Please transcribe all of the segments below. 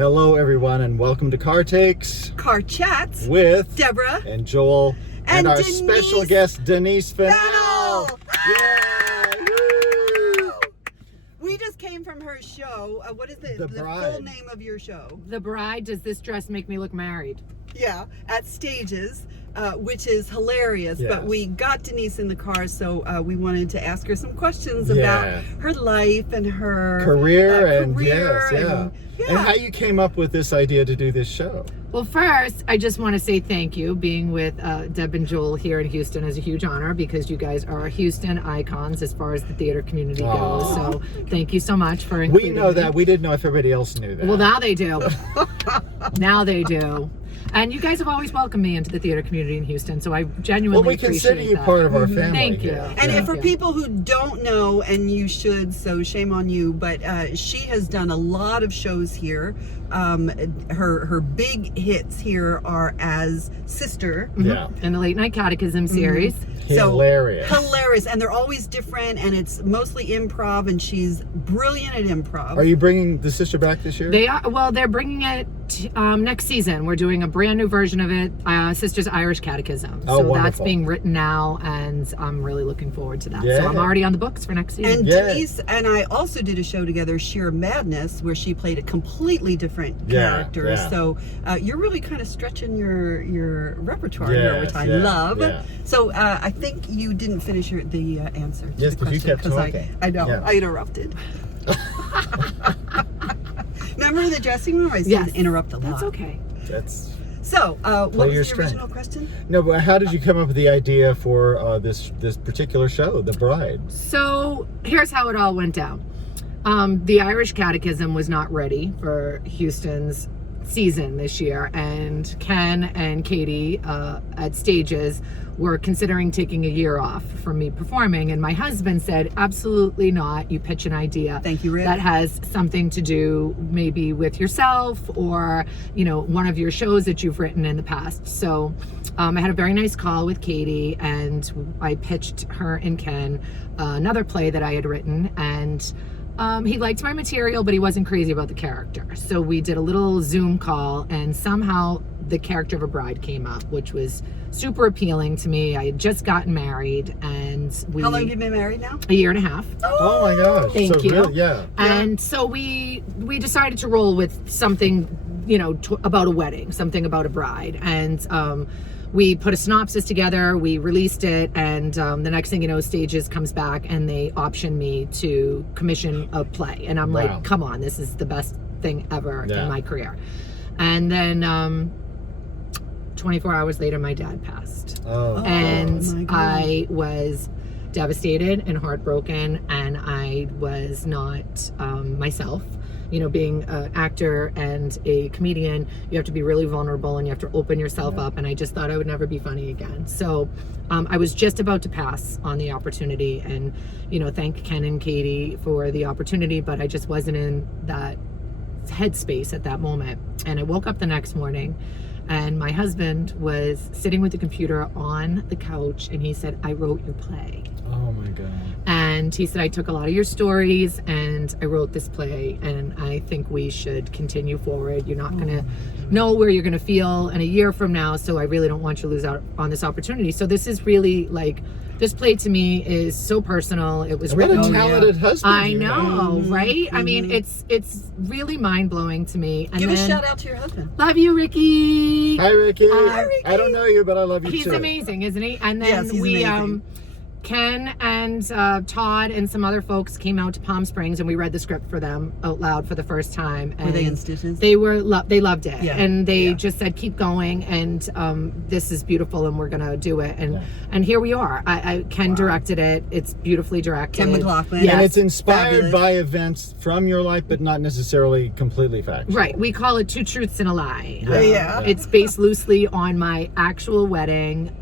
Hello, everyone, and welcome to Car Takes. Car Chats With Deborah and Joel and our Denise special guest, Denise Fennell. Fennell. Yeah! Woo! We just came from her show. What is the Bride. full name of your show? The Bride. Does this dress make me look married? Yeah, at Stages, which is hilarious. Yes. But we got Denise in the car, so we wanted to ask her some questions Yeah. about her life and her Career and and how you came up with this idea to do this show. Well, first, I just want to say thank you. Being with Deb and Joel here in Houston is a huge honor because you guys are Houston icons as far as the theater community goes. So thank you so much for including We know me. that. We didn't know if everybody else knew that. Well, now they do. Now they do. And you guys have always welcomed me into the theater community in Houston, so I genuinely we appreciate consider you that. part of our family. Thank you. here. And Thank for you. people who don't know, and you should, so shame on you, but she has done a lot of shows here. Her big hits here are as Sister. Yeah. In the Late Night Catechism series. Hilarious. Hilarious. And they're always different, and it's mostly improv, and she's brilliant at improv. Are you bringing the sister back this year? They are. Well, they're bringing it next season. We're doing a brand new version of it, Sister's Irish Catechism. Oh, So wonderful. that's being written now, and I'm really looking forward to that. Yeah. So I'm already on the books for next season. And Yeah. Denise and I also did a show together, Sheer Madness, where she played a completely different Yeah, character. yeah. So you're really kind of stretching your repertoire Yes, here, which I yeah, love. yeah. So I think you didn't finish the answer to Yes, the 'cause you question. kept talking. I know, Yeah. I interrupted. Remember the dressing room? I said Yes. interrupt a lot. That's okay. That's So what Play was your the strength. original question? no, but how did you come up with the idea for this particular show, The Bride? So here's how it all went down. The Irish Catechism was not ready for Houston's season this year, and Ken and Katie at Stages were considering taking a year off from me performing, and my husband said, absolutely not. You pitch an idea Thank you, Rick. that has something to do maybe with yourself or one of your shows that you've written in the past. So I had a very nice call with Katie, and I pitched her and Ken another play that I had written, and he liked my material, but he wasn't crazy about the character. So we did a little Zoom call, and somehow the character of a bride came up, which was super appealing to me. I had just gotten married, and How long have you been married now? a year and a half. Oh my gosh! Thank so you. Really, yeah. And so we decided to roll with something, about a wedding, something about a bride. And we put a synopsis together, we released it, and the next thing you know, Stages comes back and they option me to commission a play. And I'm Wow. like, come on, this is the best thing ever Yeah. in my career. And then 24 hours later, my dad passed. Oh, And my God. I was devastated and heartbroken, and I was not myself. Being an actor and a comedian, you have to be really vulnerable and you have to open yourself up, and I just thought I would never be funny again. So I was just about to pass on the opportunity, and thank Ken and Katie for the opportunity, but I just wasn't in that headspace at that moment. And I woke up the next morning, and my husband was sitting with the computer on the couch, and he said, I wrote your play. Oh my God. And he said, I took a lot of your stories and I wrote this play, and I think we should continue forward. You're not going to know where you're going to feel in a year from now, so I really don't want you to lose out on this opportunity. So this is really this play to me is so personal. It was And what a written. talented husband! I you know, Mhm, right? I mean, mhm. it's really mind-blowing to me. And Give a then, shout out to your husband. love you, Ricky. Hi, Ricky. Hi, Ricky. I don't know you, but I love you He's too. amazing, isn't he? And then Yes, he's we amazing. Ken and Todd and some other folks came out to Palm Springs, and we read the script for them out loud for the first time. And Were they in stitches? They loved it, Yeah. and they Yeah. just said, keep going, and this is beautiful, and we're gonna do it. And Yeah. and here we are. Ken directed it. It's beautifully directed. Ken McLaughlin. Yes. And it's inspired Fabulous. by events from your life, but not necessarily completely factual. Right. We call it Two Truths and a Lie. Yeah. Yeah. It's based loosely on my actual wedding.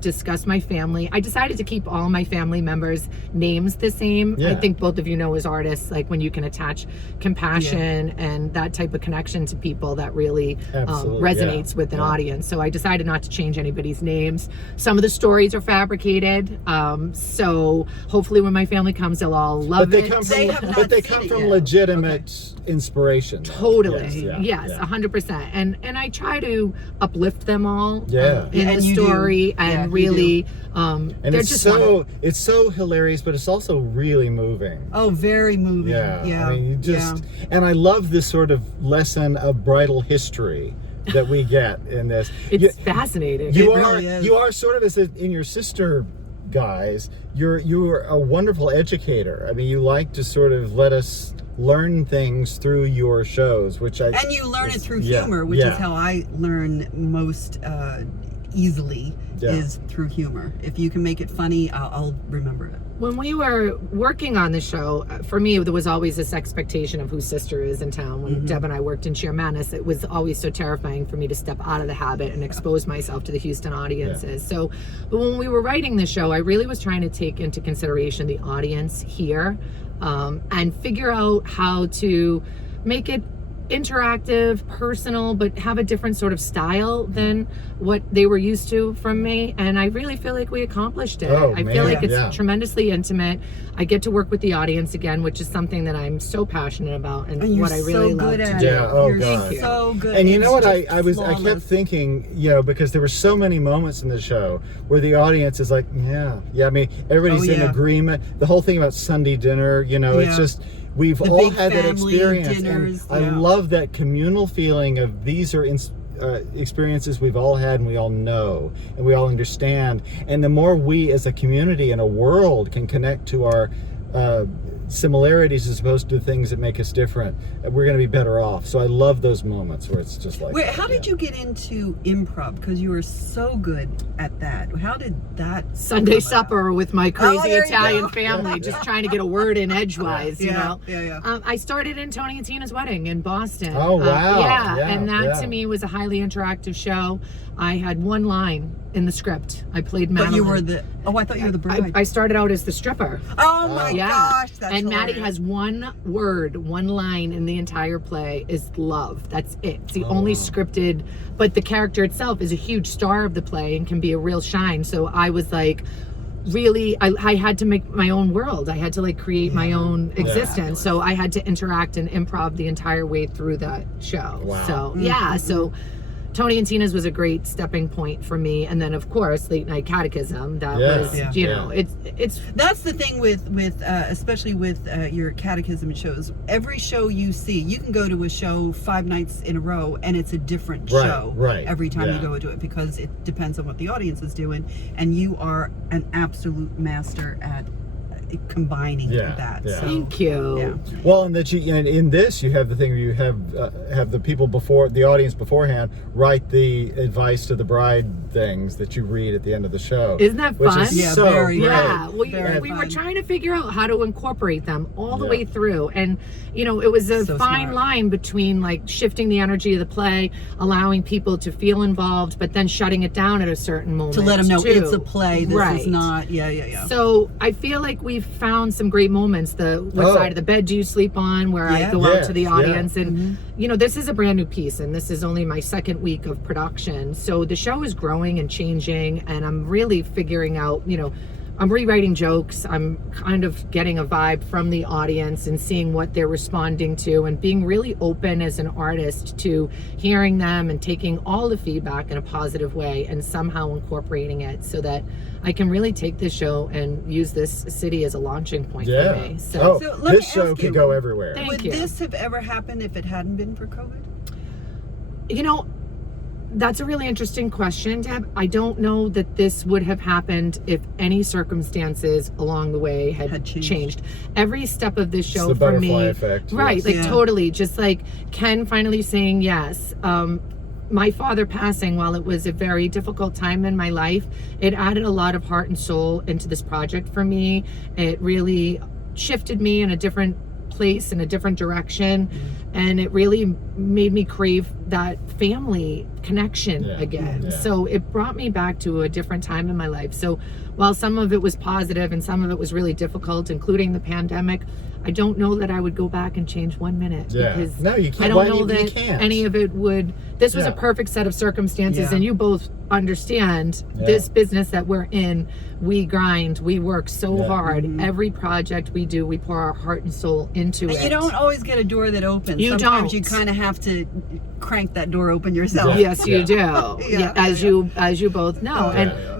discussed my family. I decided to keep all my family members' names the same. Yeah. I think both of you know as artists, like when you can attach compassion and that type of connection to people, that really resonates with an audience. So I decided not to change anybody's names. Some of the stories are fabricated. So hopefully when my family comes, they'll all love it. They come from legitimate inspiration. Totally. Yes, 100%. And I try to uplift them all in the story and really and they're it's just it's so hilarious, but it's also really moving. Oh, very moving. Yeah. I mean, and I love this sort of lesson of bridal history that we get in this. It's fascinating. You really are sort of in your sister guys. You're a wonderful educator. I mean, you like to sort of let us learn things through your shows, and you learn it through humor, which is how I learn most easily is through humor. If you can make it funny, I'll remember it. When we were working on the show, for me, there was always this expectation of whose sister is in town. When Deb and I worked in Sheer Madness, it was always so terrifying for me to step out of the habit and expose myself to the Houston audiences. So, but when we were writing the show, I really was trying to take into consideration the audience here and figure out how to make it interactive, personal, but have a different sort of style than what they were used to from me. And I really feel like we accomplished it. I feel like it's tremendously intimate. I get to work with the audience again, which is something that I'm so passionate about and what I really love to do. You're so good. And you know what, I kept thinking, because there were so many moments in the show where the audience is like, I mean, everybody's in agreement. The whole thing about Sunday dinner, it's just, we've all had that experience, dinners, and I love that communal feeling of these are experiences we've all had and we all know and we all understand. And the more we as a community and a world can connect to our similarities as opposed to things that make us different, we're going to be better off. So I love those moments where it's just like, how did you get into improv? Because you were so good at that. How did that Sunday supper with my crazy Italian family, just trying to get a word in edgewise, you know? I started in Tony and Tina's wedding in Boston. Oh, wow. And that to me was a highly interactive show. I had one line in the script. I played Madeline. But you were I thought you were the bride. I started out as the stripper. Oh my gosh, that's and hilarious. Maddie has one word, one line in the entire play is love. That's it. It's the only scripted, but the character itself is a huge star of the play and can be a real shine. So I was like, really, I had to make my own world. I had to create my own existence. So I had to interact and improv the entire way through that show. Wow. So so Tony and Tina's was a great stepping point for me, and then of course Late Night Catechism. That was, it's that's the thing with especially with your catechism shows. Every show you see, you can go to a show 5 nights in a row, and it's a different show every time you go to it, because it depends on what the audience is doing, and you are an absolute master at combining that. So, thank you. Well, and that in this you have the thing where you have the people the audience beforehand write the advice to the bride things that you read at the end of the show. Isn't that fun? Which is so great. Well, we were trying to figure out how to incorporate them all the way through, and it was a fine line between shifting the energy of the play, allowing people to feel involved, but then shutting it down at a certain moment to let them know too. It's a play. This is not. So I feel like we've found some great moments. What side of the bed do you sleep on? Where I go out to the audience, and this is a brand new piece, and this is only my second week of production. So the show is growing and changing, and I'm really figuring out. I'm rewriting jokes. I'm kind of getting a vibe from the audience and seeing what they're responding to, and being really open as an artist to hearing them and taking all the feedback in a positive way and somehow incorporating it so that I can really take this show and use this city as a launching point for me. So this show could go everywhere. Would this have ever happened if it hadn't been for COVID? That's a really interesting question, Deb. I don't know that this would have happened if any circumstances along the way had changed. Every step of this show for me, effect, totally, just like Ken finally saying yes. My father passing, while it was a very difficult time in my life, it added a lot of heart and soul into this project for me. It really shifted me in a different place, in a different direction. And it really made me crave that family connection again. Yeah. So it brought me back to a different time in my life. So while some of it was positive and some of it was really difficult, including the pandemic, I don't know that I would go back and change 1 minute. Yeah. Because no, you can't. I don't know that any of it would. This was a perfect set of circumstances, and you both understand this business that we're in. We grind, we work so hard. Every project we do, we pour our heart and soul into it. You don't always get a door that opens. Sometimes you kind of have to crank that door open yourself. Yes, you do. As you both know.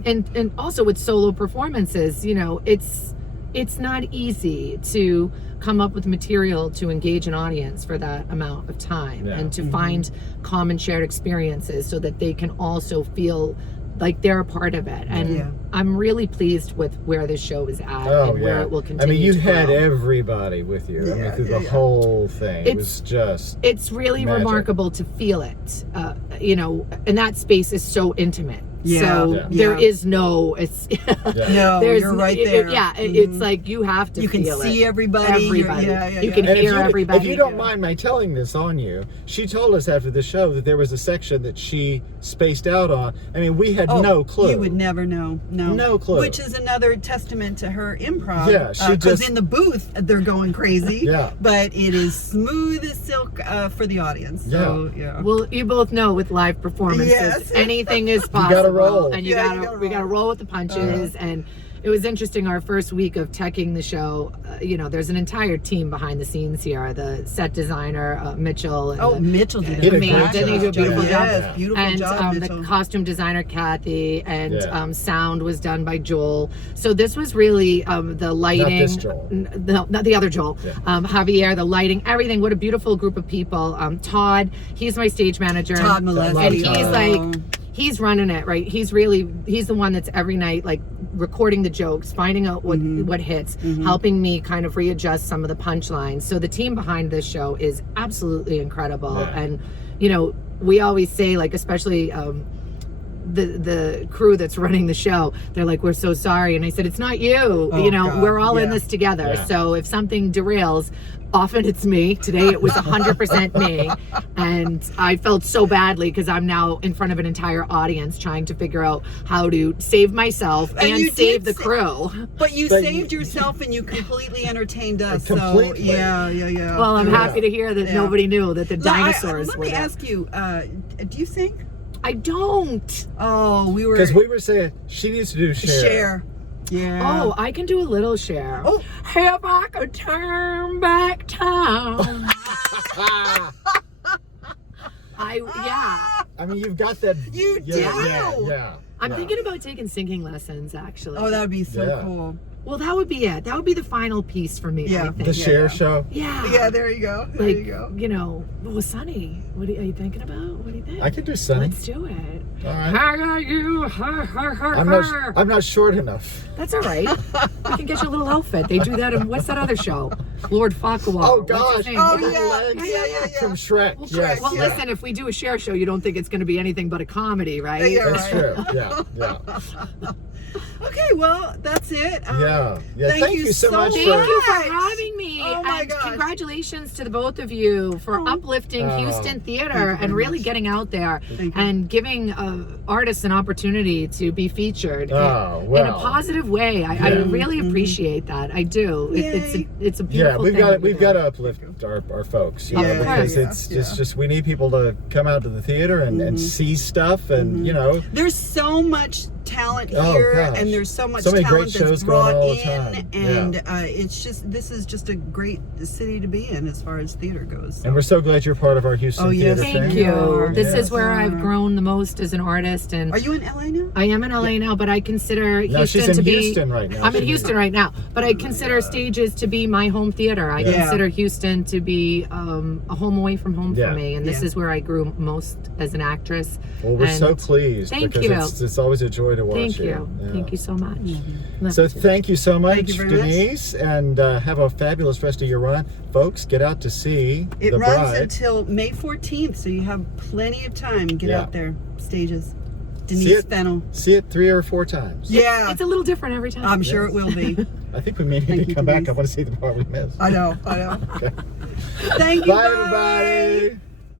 And also with solo performances, you know, it's not easy to come up with material to engage an audience for that amount of time and to find common shared experiences so that they can also feel like they're a part of it. And I'm really pleased with where this show is at and where it will continue. I mean, you to had grow. Everybody with you. I mean, through the whole thing. It was just it's really magic. Remarkable to feel it. You know, and that space is so intimate. Yeah. So there is no, it's no, you're right there. It's like you have to. You can feel see it. everybody. You can hear everybody. If you don't mind my telling this on you, she told us after the show that there was a section that she spaced out on. I mean, we had no clue. You would never know. No clue. Which is another testament to her improv. Yeah, she because in the booth they're going crazy. Yeah. But it is smooth as silk for the audience. So, Well, you both know with live performances, anything is possible. Roll. And we gotta roll with the punches. And it was interesting, our first week of teching the show, you know, there's an entire team behind the scenes here. The set designer, Mitchell. And Mitchell did a beautiful job. Yes, beautiful job, And the costume designer, Kathy, and sound was done by Joel. So this was really the lighting. Not this Joel. Not the other Joel. Javier, the lighting, everything. What a beautiful group of people. Todd, he's my stage manager. Todd Molesky. And he's like... He's running it, right? He's the one that's every night, like, recording the jokes, finding out what hits, helping me kind of readjust some of the punchlines. So the team behind this show is absolutely incredible. And, you know, we always say, like, especially the crew that's running the show, they're like, we're so sorry. And I said, it's not you. You know, we're all in this together. So if something derails, often it's me. Today it was 100% me. And I felt so badly because I'm now in front of an entire audience trying to figure out how to save myself and save the crew. But you saved yourself and you completely entertained us. Completely. So, yeah. Well, I'm happy to hear that nobody knew that the dinosaurs Let were me there. ask you, do you sing? I don't. Oh, because we were saying she needs to do Cher. Yeah. Oh, I can do a little Cher. Oh, if I could turn back time. I mean, you've got that. You do. Yeah. I'm thinking about taking singing lessons, actually. Oh, that would be so cool. Well, that would be it. That would be the final piece for me. I think. The Cher show. Yeah, there you go. There you go. You know, Sunny. What are you thinking about? What do you think? I can do Sunny. Let's do it. All right. How are you? I'm not short enough. That's all right. We can get you a little outfit. They do that in what's that other show? Lord Farquaad. Oh gosh. Oh yeah. From Shrek. Well, listen. If we do a Cher show, you don't think it's going to be anything but a comedy, right? Yeah, that's true. Yeah. Okay, well, that's it. Thank you so much. Thank you for having me. Oh my and gosh. Congratulations to the both of you for uplifting Houston theater and really getting out there and giving artists an opportunity to be featured in a positive way. I really appreciate that. I do. It's a beautiful thing. We've got to uplift our folks, because it's just we need people to come out to the theater and see stuff, and you know, there's so much talent here, and there's so much many talent great shows that's brought going on all the in, time. and this is just a great city to be in as far as theater goes. So. And we're so glad you're part of our Houston theater. Thank you. This is where I've grown the most as an artist. And are you in LA now? I am in LA now, but I consider Houston to be. Houston right now. I'm in Houston right now, but I consider stages to be my home theater. I consider Houston to be a home away from home for me, and this is where I grew most as an actress. Well, we're so pleased. Thank because it's always a joy to watch Thank you. Yeah. Thank you so much. So thank you so much, Denise, and have a fabulous rest of your run. Folks, get out to see The Bride. It runs until May 14th, so you have plenty of time. Get out there. Stages. Denise Fennell. See it 3 or 4 times. Yeah. It's a little different every time. I'm sure it will be. I think we may need to come back. I want to see the part we missed. I know. Okay. Thank you. Bye, everybody.